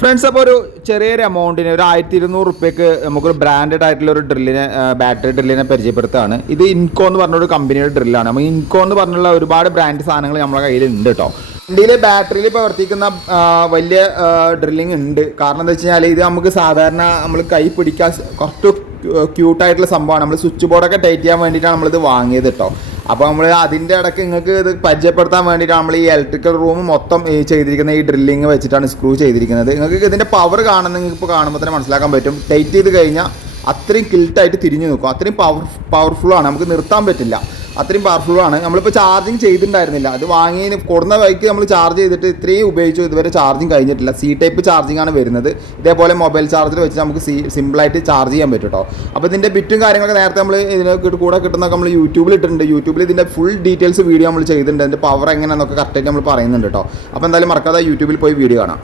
Friends, അപ്പോൾ ഒരു ചെറിയൊരു എമൗണ്ടിന് ഒരു 1200 നമുക്കൊരു ബ്രാൻഡഡ് ആയിട്ടുള്ള ഒരു ഡ്രില്ലിനെ ബാറ്ററി ഡ്രില്ലിനെ പരിചയപ്പെടുത്തുകയാണ്. ഇത് ഇൻകോ എന്ന് പറഞ്ഞൊരു കമ്പനിയുടെ ഡ്രില്ലാണ്. നമ്മൾ ഇൻകോ എന്ന് പറഞ്ഞുള്ള ഒരുപാട് ബ്രാൻഡ് സാധനങ്ങൾ നമ്മളെ കയ്യിലുണ്ട് കേട്ടോ. വണ്ടിയിൽ ബാറ്ററിയിൽ പ്രവർത്തിക്കുന്ന വലിയ ഡ്രില്ലിങ് ഉണ്ട്. കാരണം എന്താ വെച്ച് കഴിഞ്ഞാൽ ഇത് നമുക്ക് സാധാരണ നമ്മൾ കൈ പിടിക്കാൻ കുറച്ച് ക്യൂട്ടായിട്ടുള്ള സംഭവമാണ്. നമ്മൾ സ്വിച്ച് ബോർഡൊക്കെ ടൈറ്റ് ചെയ്യാൻ വേണ്ടിയിട്ടാണ് നമ്മളിത് വാങ്ങിയത് കേട്ടോ. അപ്പോൾ നമ്മൾ അതിൻ്റെ ഇടയ്ക്ക് നിങ്ങൾക്ക് ഇത് പരിചയപ്പെടുത്താൻ വേണ്ടിയിട്ടാണ് നമ്മൾ ഈ ഇലക്ട്രിക്കൽ റൂം മൊത്തം ചെയ്തിരിക്കുന്ന ഈ ഡ്രില്ലിങ് വെച്ചിട്ടാണ് സ്ക്രൂ ചെയ്തിരിക്കുന്നത്. നിങ്ങൾക്ക് ഇതിൻ്റെ പവർ കാണുന്ന നിങ്ങൾക്ക് ഇപ്പോൾ കാണുമ്പോൾ തന്നെ മനസ്സിലാക്കാൻ പറ്റും. ടൈറ്റ് ചെയ്ത് കഴിഞ്ഞാൽ അത്രയും കിൽട്ടായിട്ട് തിരിഞ്ഞു നിൽക്കും. അത്രയും പവർഫുള്ളാണ്, നമുക്ക് നിർത്താൻ പറ്റില്ല, അത്രയും പവർഫുള്ളാണ്. നമ്മളിപ്പോൾ ചാർജിങ് ചെയ്തിട്ടുണ്ടായിരുന്നില്ല. അത് വാങ്ങി കൊടുന്ന വഴിക്ക് നമ്മൾ ചാർജ് ചെയ്തിട്ട് ഇത്രയും ഉപയോഗിച്ചു, ഇതുവരെ ചാർജിങ് കഴിഞ്ഞിട്ടില്ല. സി ടൈപ്പ് ചാർജിങ് ആണ് വരുന്നത്. ഇതേപോലെ മൊബൈൽ ചാർജർ വെച്ച് നമുക്ക് സിമ്പിളായിട്ട് ചാർജ് ചെയ്യാൻ പറ്റും കേട്ടോ. അപ്പോൾ ഇതിൻ്റെ ബിറ്റും കാര്യങ്ങളൊക്കെ നേരത്തെ നമ്മൾ ഇതിന് കൂടെ കിട്ടുന്നതൊക്കെ നമ്മൾ യൂട്യൂബിൽ ഇട്ടിട്ടുണ്ട്. യൂട്യൂബിൽ ഇതിൻ്റെ ഫുൾ ഡീറ്റെയിൽസ് വീഡിയോ നമ്മൾ ചെയ്തിട്ടുണ്ട്. അതിൻ്റെ പവർ എങ്ങനെയാണെന്നൊക്കെ കറക്റ്റായിട്ട് നമ്മൾ പറയുന്നുണ്ട് കേട്ടോ. അപ്പോൾ എന്തായാലും മറക്കാതെ യൂട്യൂബിൽ പോയി വീഡിയോ കാണാം.